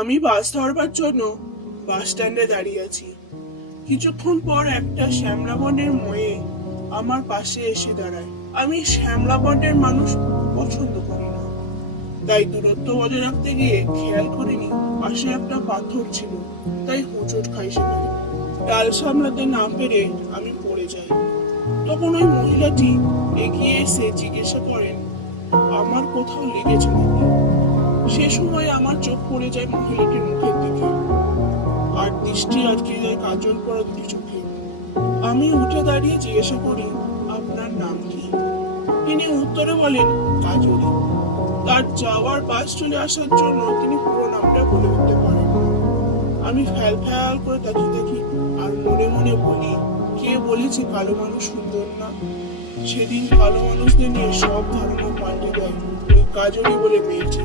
আমি বাস ধরবার জন্য বাস স্ট্যান্ডে দাঁড়িয়ে আছি। কিছুক্ষণ পর একটা শ্যামলা বর্ণের মেয়ে আমার পাশে এসে দাঁড়ায়। আমি শ্যামলা বর্ণের মানুষ পছন্দ করি না, তাই দূরত্ব বজায় রাখতে গিয়ে খেয়াল করিনি পাশে একটা পাথর ছিল, তাই হোঁচট খাই সেখানে। ডাল সামলাতে না পেরে আমি পড়ে যাই। তখন ওই মহিলাটি এগিয়ে এসে জিজ্ঞাসা করেন আমার কোথাও লেগেছে নাকি। সে সময় আমার চোখ পড়ে যায় মহিলাটির মুখের দিকে, আর দৃষ্টি আটকে যায় কাজল পরা দুটি চোখে। আমি উঠে দাঁড়িয়ে জিজ্ঞাসা করি আপনার নাম কি। তিনি উত্তরে বলেন কাজলি। তার যাওয়ার বাস চলে আসার জন্য তিনি পুরো নামটা বলে উঠতে পারেন না। আমি ফ্যাল ফ্যাল করে তাকিয়ে থাকি আর মনে মনে বলি কে বলেছে কালো মানুষ সুন্দর না। সেদিন কালো মানুষদের নিয়ে সব ধারণা পাল্টে দেয় ওই কাজলি বলে মেয়েটি।